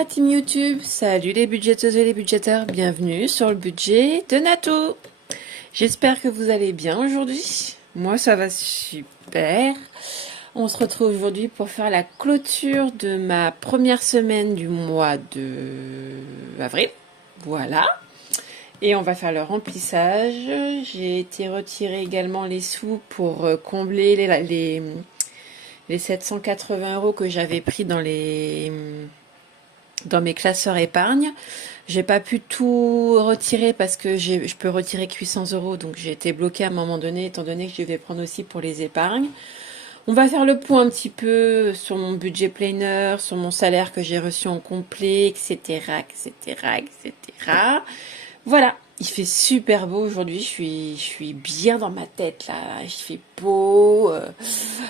la team YouTube, salut les budgéteuses et les budgétaires, bienvenue sur le budget de Nato. J'espère que vous allez bien aujourd'hui, moi ça va super. On se retrouve aujourd'hui pour faire la clôture de ma première semaine du mois de avril, voilà. Et on va faire le remplissage, j'ai été retirer également les sous pour combler les 780 € que j'avais pris dans mes classeurs épargne. J'ai pas pu tout retirer parce que je peux retirer que 800 €, donc j'ai été bloquée à un moment donné, étant donné que je vais prendre aussi pour les épargnes. On va faire le point un petit peu sur mon budget planner, sur mon salaire que j'ai reçu en complet, etc., etc., etc. Voilà, il fait super beau aujourd'hui, je suis bien dans ma tête là, il fait beau.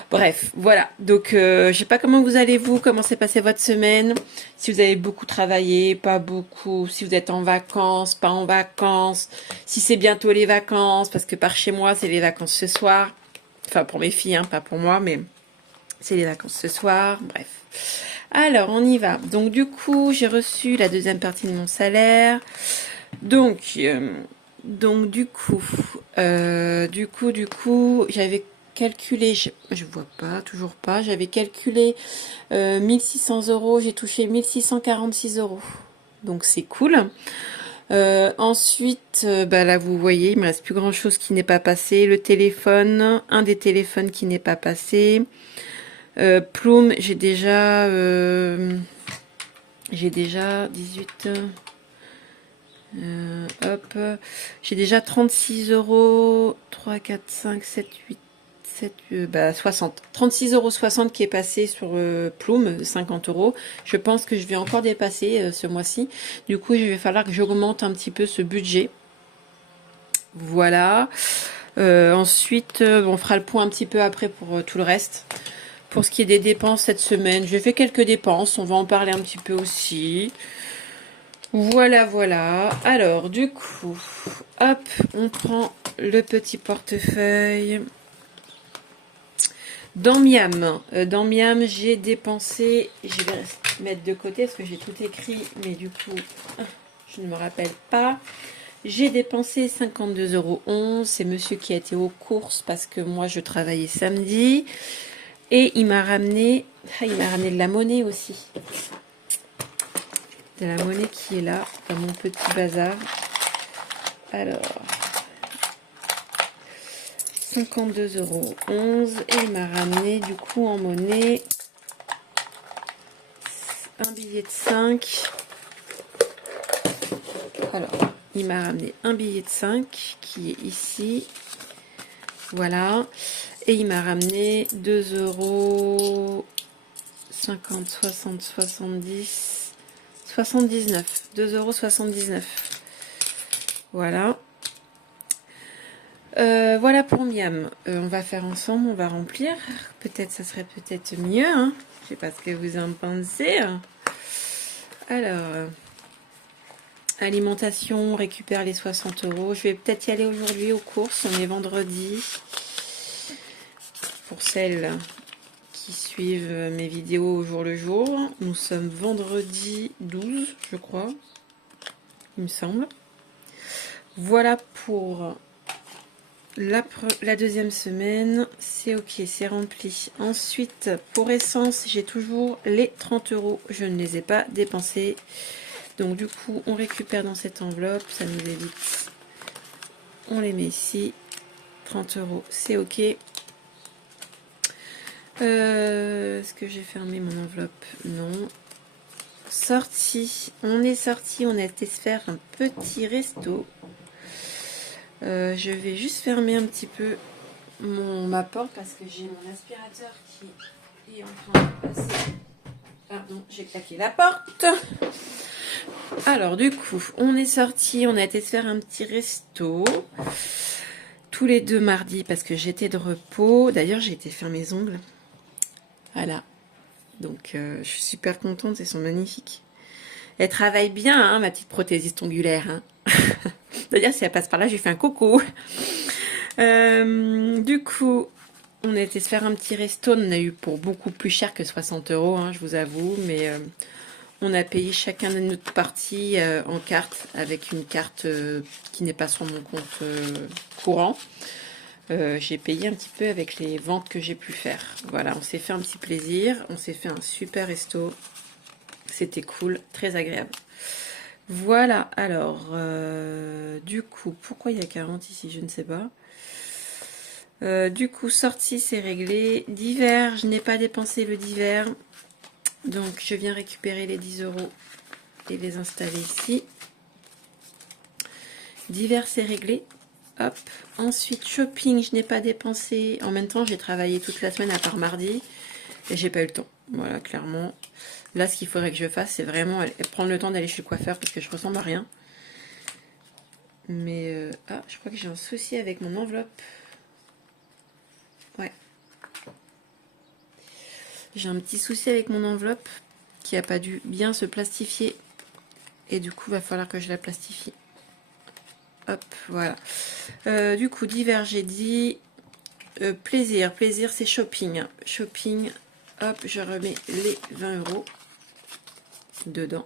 Bref, voilà. Donc, je sais pas comment vous allez comment s'est passée votre semaine, si vous avez beaucoup travaillé, pas beaucoup, si vous êtes en vacances, pas en vacances, si c'est bientôt les vacances, parce que par chez moi, c'est les vacances ce soir. Enfin, pour mes filles, hein, pas pour moi, mais c'est les vacances ce soir. Bref. Alors, on y va. Donc, du coup, j'ai reçu la deuxième partie de mon salaire. Donc, du coup, j'avais calculé, je vois pas, toujours pas, j'avais calculé 1600 €, j'ai touché 1646 €. Donc c'est cool. Ensuite, là vous voyez, il me reste plus grand chose qui n'est pas passé. Le téléphone, un des téléphones qui n'est pas passé. Plume, j'ai déjà 18. Hop, j'ai déjà 36 €, 3, 4, 5, 7, 8, 7, 60. 36,60 € qui est passé sur Plume, 50 €. Je pense que je vais encore dépasser ce mois-ci. Du coup, il va falloir que j'augmente un petit peu ce budget. Voilà. Ensuite, on fera le point un petit peu après pour tout le reste. Pour ce qui est des dépenses cette semaine, j'ai fait quelques dépenses. On va en parler un petit peu aussi. Voilà, voilà. Alors, du coup, hop, on prend le petit portefeuille. Dans Miam, j'ai dépensé, je vais mettre de côté parce que j'ai tout écrit, mais du coup, je ne me rappelle pas. J'ai dépensé 52,11 €. C'est monsieur qui a été aux courses parce que moi, je travaillais samedi. Et il m'a ramené de la monnaie aussi. De la monnaie qui est là, dans mon petit bazar. Alors, 52,11 € et il m'a ramené du coup en monnaie un billet de 5. Alors, il m'a ramené un billet de 5 qui est ici. Voilà. Et il m'a ramené 2 €, 50, 60, 70, 79. 2,79 €. Voilà. Voilà pour Miam. On va faire ensemble, on va remplir. Peut-être, ça serait peut-être mieux. Hein. Je sais pas ce que vous en pensez. Alors, alimentation, on récupère les 60 €. Je vais peut-être y aller aujourd'hui aux courses. On est vendredi. Pour celles qui suivent mes vidéos au jour le jour, nous sommes vendredi 12, je crois. Il me semble. Voilà pour la deuxième semaine, c'est ok, c'est rempli. Ensuite, pour essence, j'ai toujours les 30 €. Je ne les ai pas dépensés. Donc du coup, on récupère dans cette enveloppe. Ça nous évite. On les met ici. 30 €, c'est ok. Est-ce que j'ai fermé mon enveloppe? Non. Sorti. On est sorti. On a été se faire un petit resto. Je vais juste fermer un petit peu ma porte parce que j'ai mon aspirateur qui est en train de passer. Pardon, j'ai claqué la porte. Alors du coup, on est sorti, on a été se faire un petit resto. Tous les deux mardis parce que j'étais de repos. D'ailleurs, j'ai été faire mes ongles. Voilà. Donc, je suis super contente, ils sont magnifiques. Elle travaille bien, hein, ma petite prothésiste ongulaire. Hein. D'ailleurs, si elle passe par là, j'ai fait un coucou. Du coup, on a été se faire un petit resto. On a eu pour beaucoup plus cher que 60 €, hein, je vous avoue. Mais On a payé chacun de notre partie en carte, avec une carte qui n'est pas sur mon compte courant. J'ai payé un petit peu avec les ventes que j'ai pu faire. Voilà, on s'est fait un petit plaisir, on s'est fait un super resto. C'était cool, très agréable. Voilà, alors, du coup, pourquoi il y a 40 ici, je ne sais pas. Du coup, sortie, c'est réglé. D'hiver, je n'ai pas dépensé le d'hiver. Donc, je viens récupérer les 10 € et les installer ici. D'hiver, c'est réglé. Hop. Ensuite, shopping, je n'ai pas dépensé. En même temps, j'ai travaillé toute la semaine à part mardi. Et j'ai pas eu le temps. Voilà, clairement. Là, ce qu'il faudrait que je fasse, c'est vraiment prendre le temps d'aller chez le coiffeur parce que je ressemble à rien. Mais, ah, je crois que j'ai un souci avec mon enveloppe. Ouais. J'ai un petit souci avec mon enveloppe qui a pas dû bien se plastifier. Et du coup, il va falloir que je la plastifie. Hop, voilà. Du coup, d'hiver, j'ai dit plaisir. Plaisir, c'est shopping. Shopping, hop, je remets les 20 € dedans.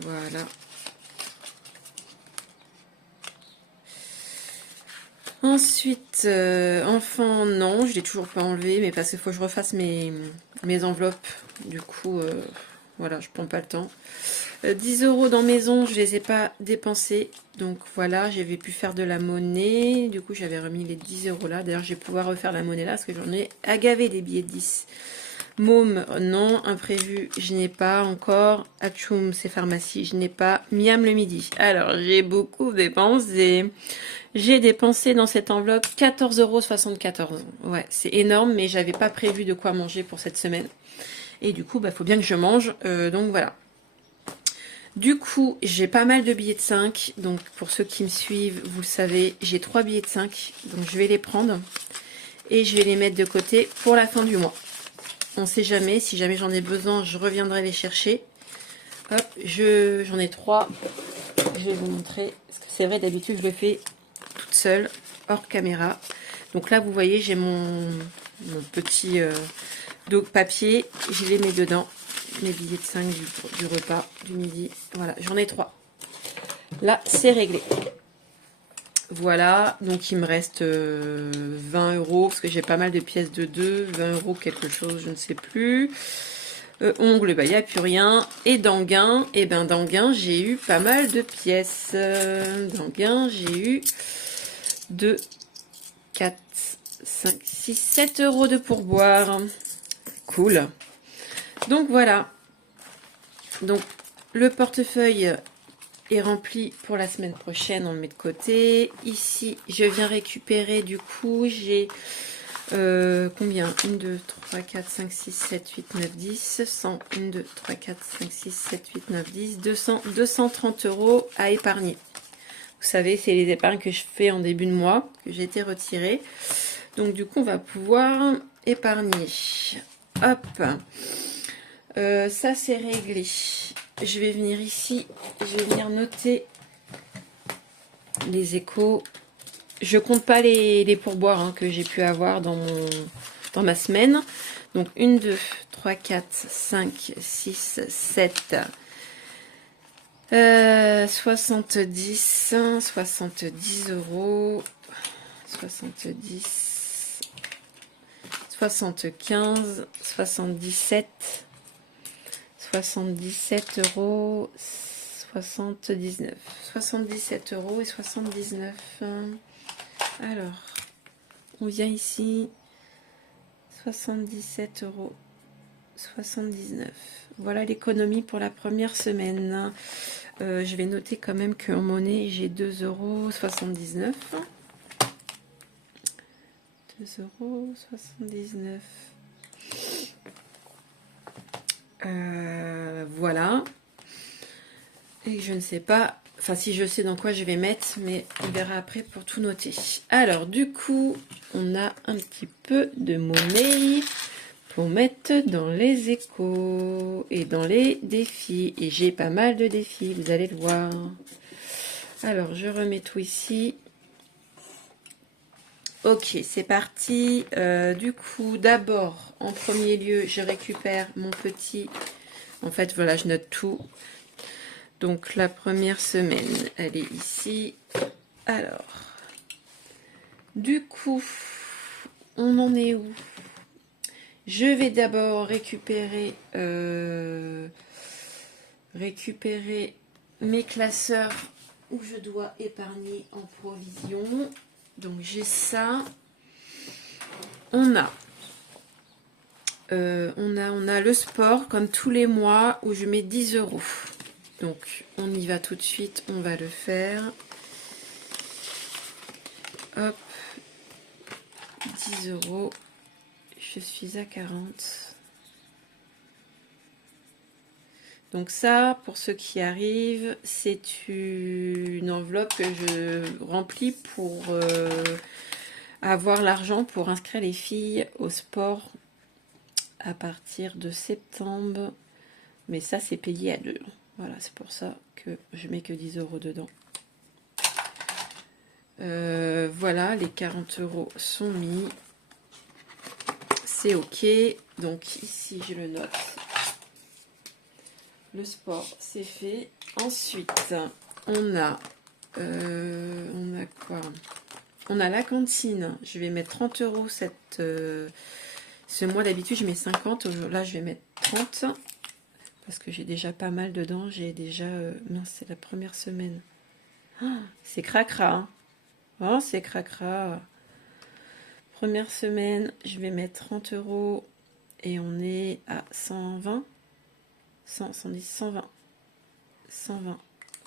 Voilà. Ensuite, enfant, non, je l'ai toujours pas enlevé, mais parce qu'il faut que je refasse mes enveloppes. Du coup, voilà, je prends pas le temps. 10 € dans maison, je les ai pas dépensés. Donc voilà, j'avais pu faire de la monnaie. Du coup, j'avais remis les 10 € là. D'ailleurs, je vais pouvoir refaire la monnaie là parce que j'en ai agavé des billets de 10. Môme, non. Imprévu, je n'ai pas encore. Atchoum, c'est pharmacie, je n'ai pas. Miam le midi. Alors, j'ai beaucoup dépensé. J'ai dépensé dans cette enveloppe 14,74 €. Ouais, c'est énorme, mais j'avais pas prévu de quoi manger pour cette semaine. Et du coup, bah, faut bien que je mange. Donc voilà. Du coup, j'ai pas mal de billets de 5. Donc pour ceux qui me suivent, vous le savez, j'ai 3 billets de 5. Donc je vais les prendre. Et je vais les mettre de côté pour la fin du mois. On sait jamais. Si jamais j'en ai besoin, je reviendrai les chercher. Hop, j'en ai 3. Je vais vous montrer. Parce que c'est vrai, d'habitude, je le fais toute seule, hors caméra. Donc là, vous voyez, j'ai mon petit papier. Je les mets dedans. Mes billets de 5 du repas du midi. Voilà, j'en ai 3. Là, c'est réglé. Voilà, donc il me reste 20 € parce que j'ai pas mal de pièces de 2. 20 € quelque chose, je ne sais plus. Ongles, bah, il n'y a plus rien. Et d'Anguin, et ben d'Anguin, j'ai eu pas mal de pièces. D'Anguin, j'ai eu 2, 4, 5, 6, 7 € de pourboire. Cool. Donc voilà. Donc le portefeuille est rempli pour la semaine prochaine, on le met de côté. Ici, je viens récupérer, du coup, j'ai combien 1, 2, 3, 4, 5, 6, 7, 8, 9, 10, 100, 1, 2, 3, 4, 5, 6, 7, 8, 9, 10, 200, 230 € à épargner. Vous savez, c'est les épargnes que je fais en début de mois, que j'ai été retirée. Donc du coup, on va pouvoir épargner. Hop, ça c'est réglé. Je vais venir ici, je vais venir noter les échos. Je compte pas les pourboires hein, que j'ai pu avoir dans ma semaine. Donc 1, 2, 3, 4, 5, 6, 7, 70, 70 €, 70, 75, 77, 77 €, 79, 77 € et 79. Alors, on vient ici, 77 €, 79. Voilà l'économie pour la première semaine. Je vais noter quand même qu'en monnaie, j'ai 2,79 €. 2,79 €. Voilà. Et je ne sais pas, enfin si je sais dans quoi je vais mettre, mais on verra après pour tout noter. Alors du coup, on a un petit peu de monnaie pour mettre dans les échos et dans les défis. Et j'ai pas mal de défis, vous allez le voir. Alors je remets tout ici. Ok, c'est parti. Du coup, d'abord, en premier lieu, je récupère mon petit... En fait, voilà, je note tout. Donc, la première semaine, elle est ici. Alors, du coup, on en est où? Je vais d'abord récupérer mes classeurs où je dois épargner en provision. Donc, j'ai ça. On a le sport comme tous les mois où je mets 10 euros. Donc on y va tout de suite, on va le faire. Hop, 10 euros. Je suis à 40. Donc ça, pour ceux qui arrivent, c'est une enveloppe que je remplis pour avoir l'argent pour inscrire les filles au sport à partir de septembre. Mais ça, c'est payé à 2. Voilà, c'est pour ça que je mets que 10 euros dedans. Voilà, les 40 euros sont mis. C'est ok. Donc ici, je le note. Le sport, c'est fait. Ensuite, on a quoi? On a la cantine. Je vais mettre 30 euros ce mois. D'habitude, je mets 50. Là, je vais mettre 30. Parce que j'ai déjà pas mal dedans. J'ai déjà... mince, c'est la première semaine. Oh, c'est cracra. Hein. Oh, c'est cracra. Première semaine, je vais mettre 30 euros. Et on est à 120. 100, 110, 120. 120.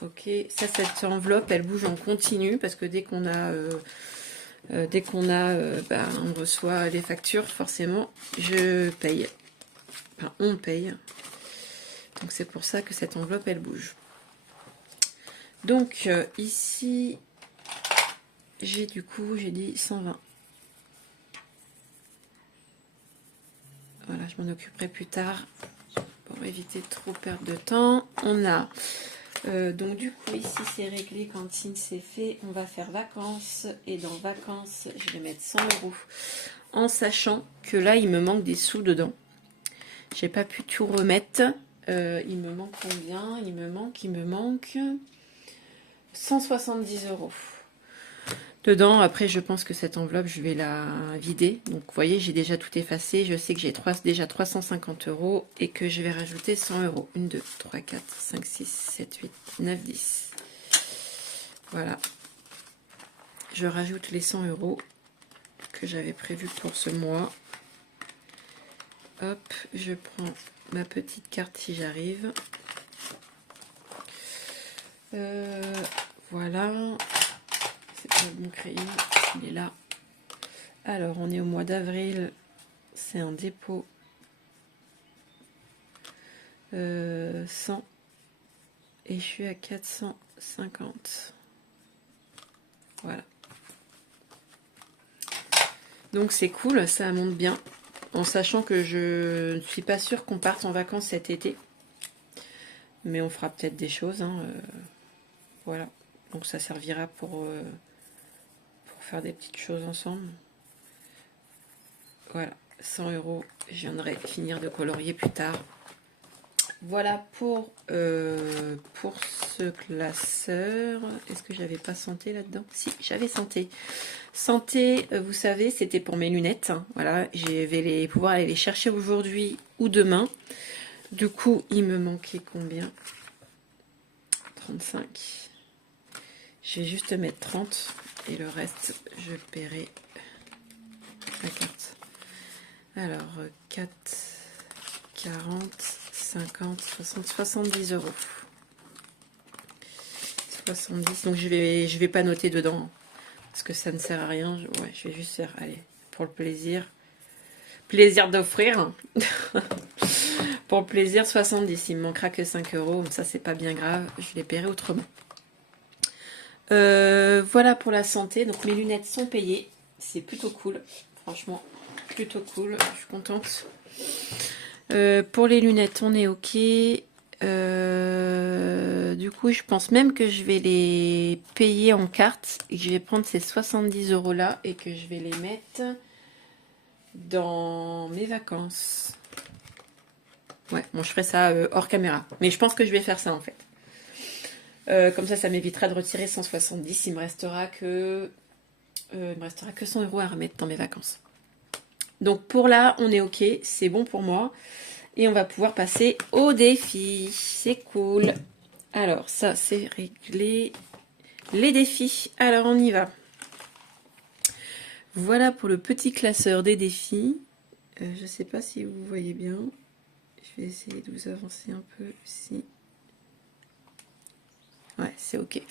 Ok. Ça, cette enveloppe, elle bouge en continu. Parce que dès qu'on a... on reçoit les factures, forcément, je paye. Enfin, on paye. Donc c'est pour ça que cette enveloppe, elle bouge. Donc ici, j'ai dit 120. Voilà, je m'en occuperai plus tard pour éviter de trop perdre de temps. On a donc du coup ici c'est réglé, cantine c'est fait. On va faire vacances et dans vacances je vais mettre 100 euros en sachant que là il me manque des sous dedans. J'ai pas pu tout remettre. Il me manque combien? Il me manque 170 euros. Dedans, après, je pense que cette enveloppe, je vais la vider. Donc, vous voyez, j'ai déjà tout effacé. Je sais que j'ai déjà 350 euros et que je vais rajouter 100 euros. 1, 2, 3, 4, 5, 6, 7, 8, 9, 10. Voilà. Je rajoute les 100 euros que j'avais prévu pour ce mois. Hop, je prends ma petite carte si j'arrive. Voilà. C'est pas le bon crayon, il est là. Alors, on est au mois d'avril. C'est un dépôt 100 et je suis à 450. Voilà. Donc c'est cool, ça monte bien. En sachant que je ne suis pas sûre qu'on parte en vacances cet été. Mais on fera peut-être des choses. Hein, voilà. Donc ça servira pour faire des petites choses ensemble. Voilà. 100 euros. Je viendrai finir de colorier plus tard. Voilà pour ce classeur. Est-ce que j'avais pas santé là-dedans? Si, j'avais santé. Santé, vous savez, c'était pour mes lunettes. Voilà, je vais pouvoir aller les chercher aujourd'hui ou demain. Du coup, il me manquait combien? 35. Je vais juste mettre 30 et le reste, je paierai la carte. Alors, 4, 40, 50, 60, 70 euros. 70, donc je vais pas noter dedans parce que ça ne sert à rien. Ouais, je vais juste faire, allez, pour le plaisir. Plaisir d'offrir. Pour le plaisir, 70. Il me manquera que 5 euros. Ça, c'est pas bien grave. Je les paierai autrement. Voilà pour la santé. Donc, mes lunettes sont payées. C'est plutôt cool. Franchement, plutôt cool. Je suis contente. Pour les lunettes, on est OK. Du coup, je pense même que je vais les payer en carte et que je vais prendre ces 70 € là et que je vais les mettre dans mes vacances. Ouais, bon, je ferai ça hors caméra. Mais je pense que je vais faire ça en fait. Comme ça m'évitera de retirer 170. Il me restera que 100 € à remettre dans mes vacances. Donc pour là, on est ok, c'est bon pour moi. Et on va pouvoir passer au défi. C'est cool. Alors ça, c'est réglé. Les défis. Alors on y va. Voilà pour le petit classeur des défis. Je ne sais pas si vous voyez bien. Je vais essayer de vous avancer un peu ici. Ouais, c'est ok.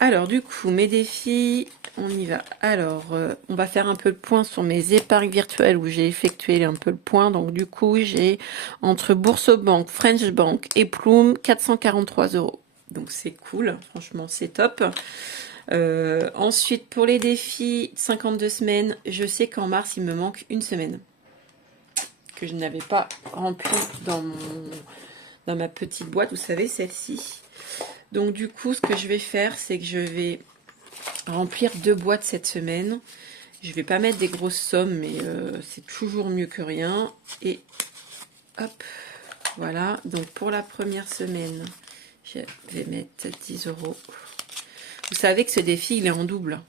Alors du coup, mes défis, on y va. Alors, on va faire un peu le point sur mes épargnes virtuelles où j'ai effectué un peu le point. Donc du coup, j'ai entre Boursorama, French Bank et Plume 443 €. Donc c'est cool, franchement c'est top. Ensuite, pour les défis 52 semaines, je sais qu'en mars, il me manque une semaine que je n'avais pas remplie dans ma petite boîte, vous savez, celle-ci. Donc du coup, ce que je vais faire, c'est que je vais remplir 2 boîtes cette semaine. Je vais pas mettre des grosses sommes, mais c'est toujours mieux que rien. Et hop, voilà. Donc pour la première semaine, je vais mettre 10 €. Vous savez que ce défi, il est en double.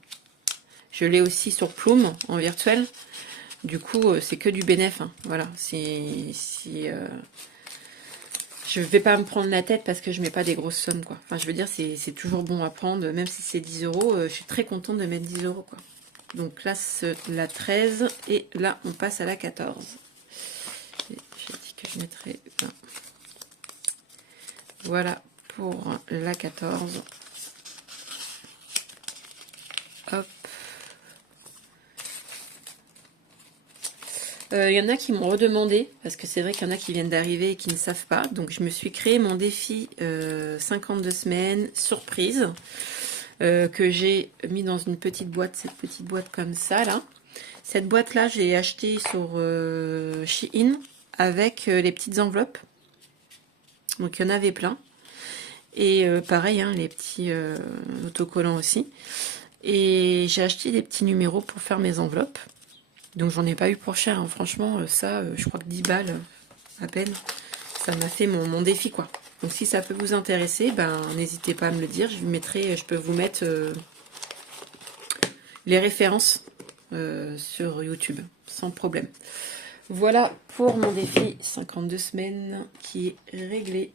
Je l'ai aussi sur Plume, en virtuel. Du coup, c'est que du bénéf. Hein. Voilà. Je vais pas me prendre la tête parce que je mets pas des grosses sommes, quoi. Enfin, je veux dire, c'est toujours bon à prendre, même si c'est 10 €. Je suis très contente de mettre 10 €, quoi. Donc là, c'est la 13 et là, on passe à la 14. J'ai dit que je mettrais 20. Voilà pour la 14. Hop. Il y en a qui m'ont redemandé, parce que c'est vrai qu'il y en a qui viennent d'arriver et qui ne savent pas. Donc je me suis créé mon défi 52 semaines surprise, que j'ai mis dans une petite boîte, cette petite boîte comme ça là. Cette boîte là, j'ai acheté sur Shein avec les petites enveloppes. Donc il y en avait plein. Et pareil, hein, les petits autocollants aussi. Et j'ai acheté des petits numéros pour faire mes enveloppes. Donc j'en ai pas eu pour cher, hein. Franchement, ça, je crois que 10 balles à peine, ça m'a fait mon défi, quoi. Donc si ça peut vous intéresser, ben n'hésitez pas à me le dire. Je peux vous mettre les références sur YouTube, sans problème. Voilà pour mon défi 52 semaines qui est réglé.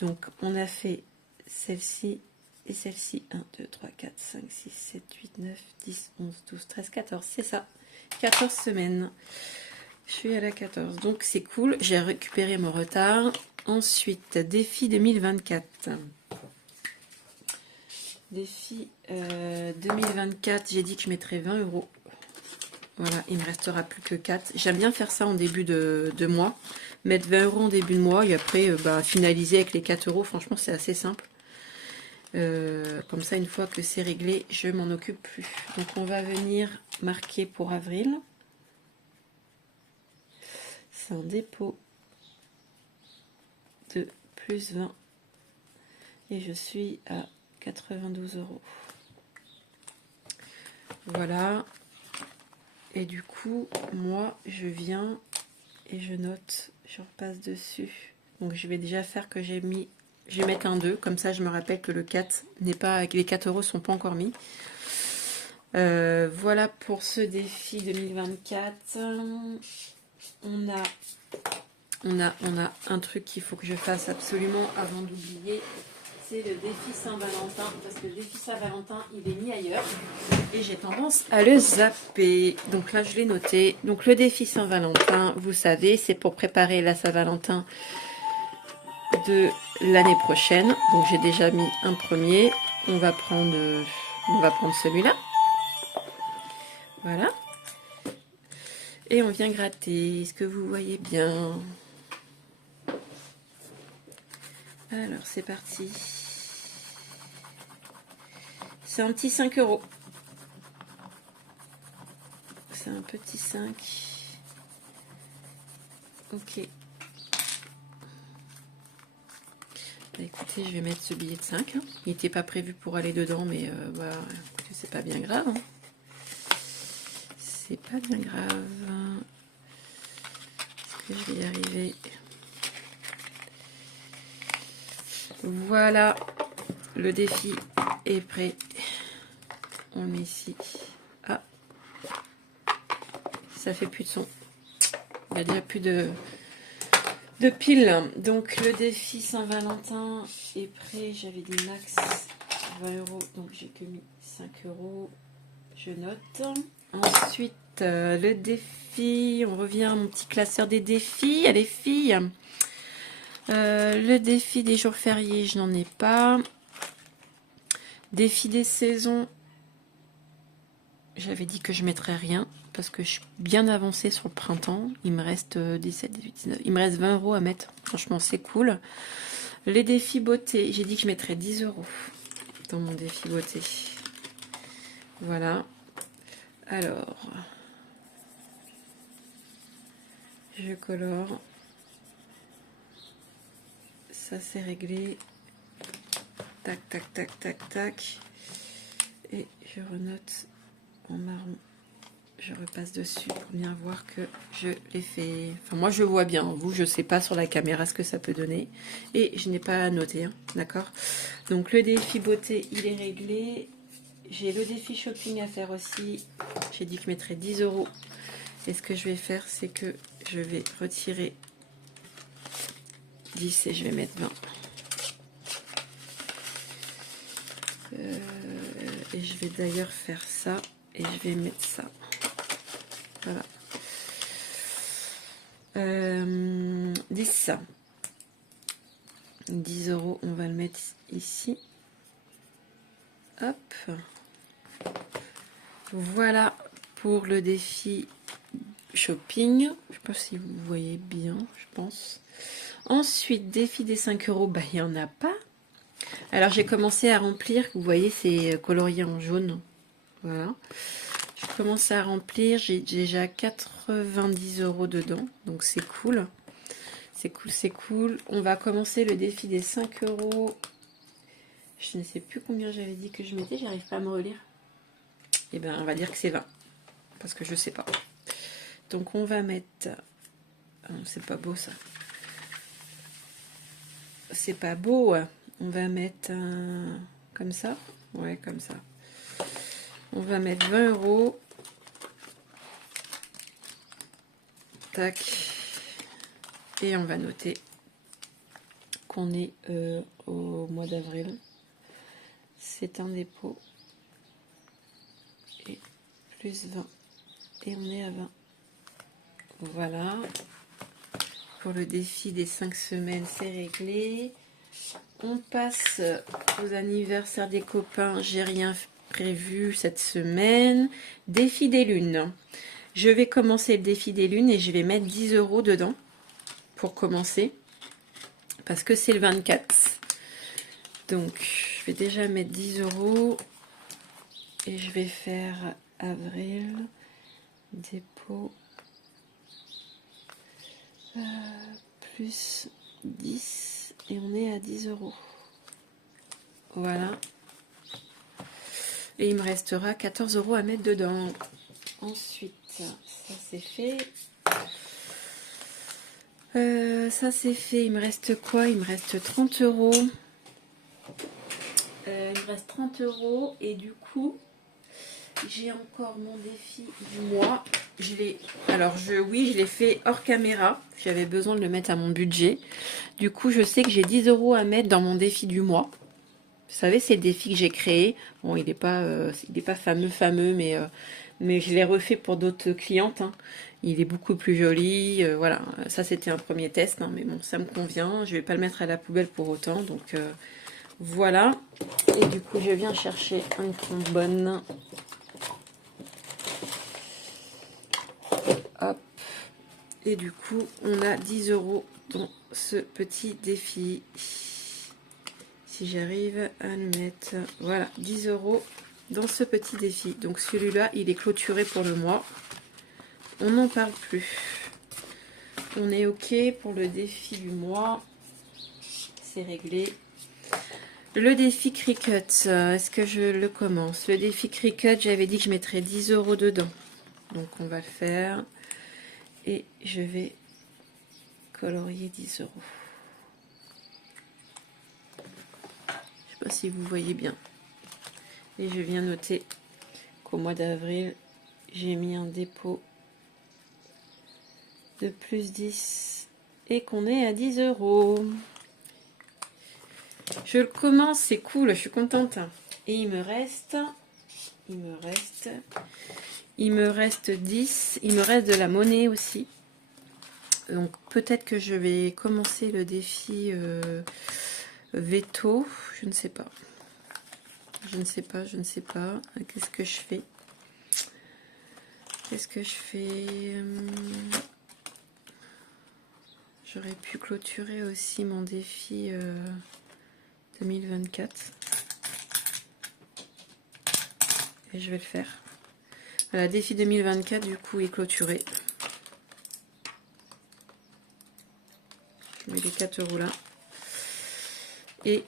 Donc on a fait celle-ci et celle-ci. 1, 2, 3, 4, 5, 6, 7, 8, 9, 10, 11, 12, 13, 14. C'est ça. 14 semaines. Je suis à la 14. Donc c'est cool. J'ai récupéré mon retard. Ensuite, défi 2024. Défi 2024. J'ai dit que je mettrais 20 €. Voilà, il me restera plus que 4. J'aime bien faire ça en début de mois. Mettre 20 € en début de mois et après finaliser avec les 4 €. Franchement, c'est assez simple. Comme ça, une fois que c'est réglé, je m'en occupe plus. Donc, on va venir marquer pour avril. C'est un dépôt de plus 20. Et je suis à 92 €. Voilà. Et du coup, moi, je viens et je note, je repasse dessus. Donc, je vais déjà faire que je vais mettre un 2. Comme ça, je me rappelle que le 4 n'est pas, que les 4 € sont pas encore mis. Voilà pour ce défi 2024. On a un truc qu'il faut que je fasse absolument avant d'oublier. C'est le défi Saint-Valentin, parce que le défi Saint-Valentin, il est mis ailleurs et j'ai tendance à le zapper. Donc là, je l'ai noté. Donc le défi Saint-Valentin, vous savez, c'est pour préparer la Saint-Valentin de l'année prochaine. Donc j'ai déjà mis un premier. On va prendre celui-là. Voilà. Et on vient gratter. Est-ce que vous voyez bien? Alors, c'est parti. C'est un petit 5 €. C'est un petit 5. Ok. Bah, écoutez, je vais mettre ce billet de 5. Hein. Il n'était pas prévu pour aller dedans, mais bah, c'est pas bien grave. Hein. C'est pas bien grave. Est-ce que je vais y arriver? Voilà, le défi est prêt. On le met ici. Ah, ça fait plus de son. Il n'y a déjà plus de piles. Donc le défi Saint-Valentin est prêt. J'avais dit max 20 €, donc j'ai que mis 5 €. Je note. Ensuite, le défi, on revient à mon petit classeur des défis. Allez filles, le défi des jours fériés, je n'en ai pas. Défi des saisons, j'avais dit que je mettrais rien parce que je suis bien avancée sur le printemps. Il me reste 17, 18, 19. Il me reste 20 € à mettre. Franchement, c'est cool. Les défis beauté, j'ai dit que je mettrais 10 € dans mon défi beauté. Voilà. Alors, je colore. Ça, c'est réglé. Tac, tac, tac, tac, tac. Et je renote en marron. Je repasse dessus pour bien voir que je l'ai fait. Enfin, moi, je vois bien. Vous, je sais pas sur la caméra ce que ça peut donner. Et je n'ai pas noté, hein, d'accord? Donc, le défi beauté, il est réglé. J'ai le défi shopping à faire aussi. J'ai dit que je mettrais 10 €. Et ce que je vais faire, c'est que je vais retirer 10 et je vais mettre 20. Et je vais d'ailleurs faire ça. Et je vais mettre ça. Voilà. 10. 10 €, on va le mettre ici. Hop. Voilà pour le défi shopping. Je sais pas si vous voyez bien, je pense. Ensuite, défi des 5 €, bah, il n'y en a pas. Alors, j'ai commencé à remplir. Vous voyez, c'est colorié en jaune. Voilà. J'ai commencé à remplir. J'ai déjà 90 € dedans. Donc, c'est cool. C'est cool, c'est cool. On va commencer le défi des 5 €. Je ne sais plus combien j'avais dit que je mettais. J'arrive pas à me relire. Et ben, on va dire que c'est 20. Parce que je sais pas. Donc, on va mettre... Ah non, c'est pas beau, ça. C'est pas beau. On va mettre un... Comme ça. Ouais, comme ça. On va mettre 20 €. Tac. Et on va noter qu'on est au mois d'avril. C'est un dépôt. Et plus 20. Et on est à 20. Voilà. Pour le défi des 5 semaines, c'est réglé. On passe aux anniversaires des copains. J'ai rien prévu cette semaine. Défi des lunes. Je vais commencer le défi des lunes et je vais mettre 10 € dedans pour commencer. Parce que c'est le 24. Donc, je vais déjà mettre 10 €. Et je vais faire avril, dépôt, plus 10. Et on est à 10 €. Voilà. Et il me restera 14 € à mettre dedans. Ensuite, ça c'est fait. Ça c'est fait. Il me reste quoi? Il me reste 30 €. Il me reste 30 €. Et du coup, j'ai encore mon défi du mois. Alors, je l'ai fait hors caméra. J'avais besoin de le mettre à mon budget. Du coup, je sais que j'ai 10 € à mettre dans mon défi du mois. Vous savez, c'est le défi que j'ai créé. Bon, il n'est pas fameux, mais je l'ai refait pour d'autres clientes. Hein. Il est beaucoup plus joli. Voilà, ça c'était un premier test, hein, mais bon, ça me convient. Je vais pas le mettre à la poubelle pour autant. Donc voilà. Et du coup, je viens chercher une bonne. Hop. Et du coup, on a 10 € dans ce petit défi. Si j'arrive à le mettre, voilà, 10 € dans ce petit défi. Donc celui-là, il est clôturé pour le mois. On n'en parle plus. On est OK pour le défi du mois. C'est réglé. Le défi Cricut, est-ce que je le commence? Le défi Cricut, j'avais dit que je mettrais 10 € dedans. Donc on va le faire. Et je vais colorier 10 €. Je sais pas si vous voyez bien. Et je viens noter qu'au mois d'avril, j'ai mis un dépôt de plus 10 et qu'on est à 10 €. Je le commence, c'est cool, je suis contente. Et il me reste 10, il me reste de la monnaie aussi. Donc peut-être que je vais commencer le défi veto, je ne sais pas. Je ne sais pas. Qu'est-ce que je fais? J'aurais pu clôturer aussi mon défi 2024. Et je vais le faire. Voilà, défi 2024 du coup est clôturé. Je mets les 4 € là. Et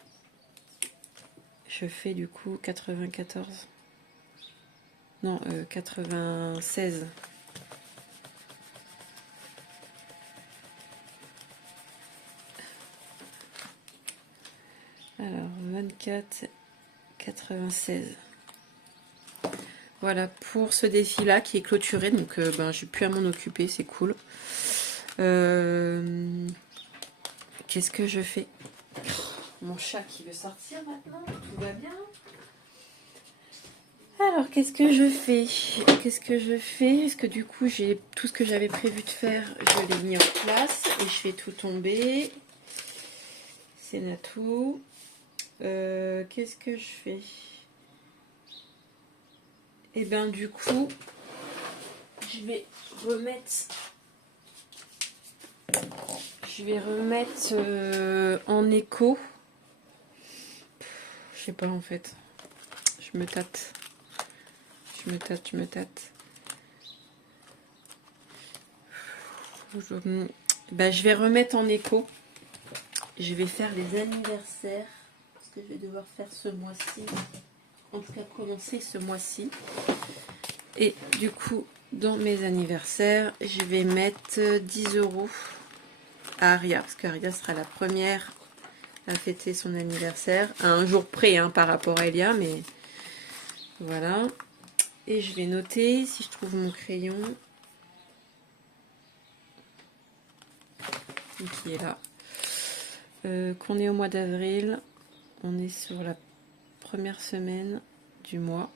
je fais du coup 94. Non, 96. Alors, 24, 96. Voilà pour ce défi-là qui est clôturé. Donc, j'ai plus à m'en occuper, c'est cool. Qu'est-ce que je fais? Mon chat qui veut sortir maintenant, tout va bien. Alors, qu'est-ce que je fais? Est-ce que du coup, j'ai tout ce que j'avais prévu de faire, je l'ai mis en place et je fais tout tomber. C'est Natou. Qu'est-ce que je fais? Et bien, du coup, je vais remettre en écho. Je sais pas en fait. Je me tâte. Je vais remettre en écho. Je vais faire les anniversaires. Ce que je vais devoir faire ce mois-ci. En tout cas, commencer ce mois-ci. Et du coup, dans mes anniversaires, je vais mettre 10 € à Aria. Parce qu'Aria sera la première à fêter son anniversaire. À un jour près par rapport à Elia. Mais voilà. Et je vais noter si je trouve mon crayon. Qui est là. Qu'on est au mois d'avril. On est sur la première semaine du mois.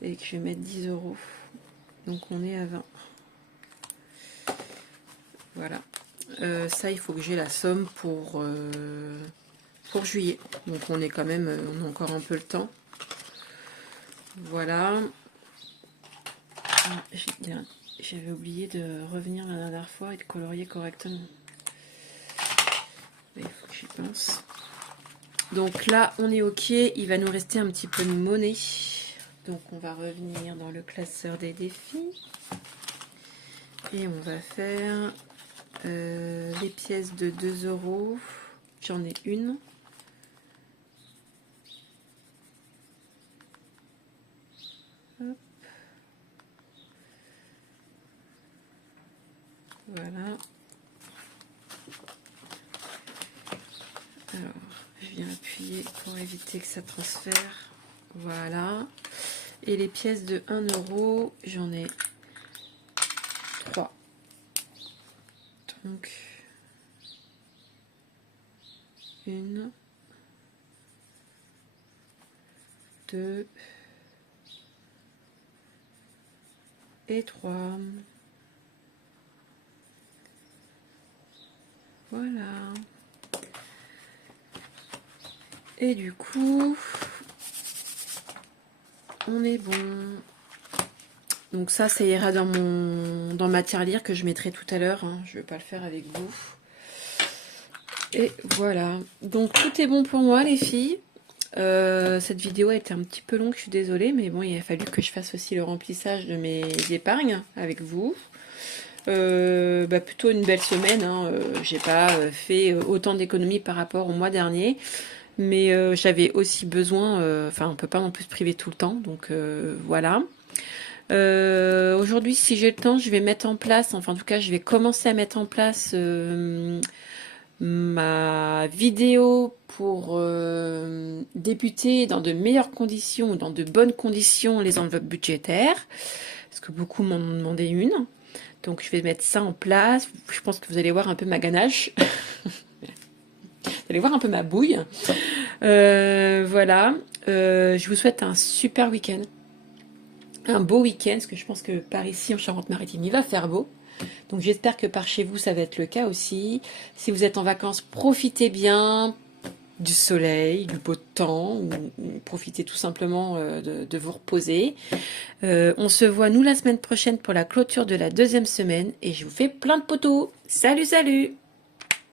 Et que je vais mettre 10 €. Donc on est à 20. Voilà. Ça, il faut que j'ai la somme pour juillet. Donc on est quand même, on a encore un peu le temps. Voilà. J'avais oublié de revenir la dernière fois et de colorier correctement. Il faut que j'y pense. Donc là, on est ok. Il va nous rester un petit peu de monnaie. Donc on va revenir dans le classeur des défis. Et on va faire les pièces de 2 €. J'en ai une. Hop. Voilà. Alors, je viens appuyer pour éviter que ça transfère. Voilà. Et les pièces de 1 €, j'en ai 3. Donc, 1, 2 et 3. Voilà. Et du coup, on est bon. Donc ça ira dans ma tirelire que je mettrai tout à l'heure. Je ne vais pas le faire avec vous. Et voilà. Donc tout est bon pour moi, les filles. Cette vidéo a été un petit peu longue, je suis désolée. Mais bon, il a fallu que je fasse aussi le remplissage de mes épargnes avec vous. Plutôt une belle semaine, hein. J'ai pas fait autant d'économies par rapport au mois dernier, mais j'avais aussi besoin, enfin on peut pas non plus se priver tout le temps, donc voilà. Aujourd'hui, si j'ai le temps, je vais mettre en place, enfin en tout cas, je vais commencer à mettre en place ma vidéo pour débuter dans de meilleures conditions, dans de bonnes conditions, les enveloppes budgétaires, parce que beaucoup m'en ont demandé une. Donc je vais mettre ça en place. Je pense que vous allez voir un peu ma ganache. Vous allez voir un peu ma bouille. Voilà. Je vous souhaite un super week-end. Un beau week-end, parce que je pense que par ici, en Charente-Maritime, il va faire beau. Donc j'espère que par chez vous, ça va être le cas aussi. Si vous êtes en vacances, profitez bien du soleil, du beau temps, ou profitez tout simplement de vous reposer. On se voit nous la semaine prochaine pour la clôture de la deuxième semaine et je vous fais plein de potos. Salut, salut!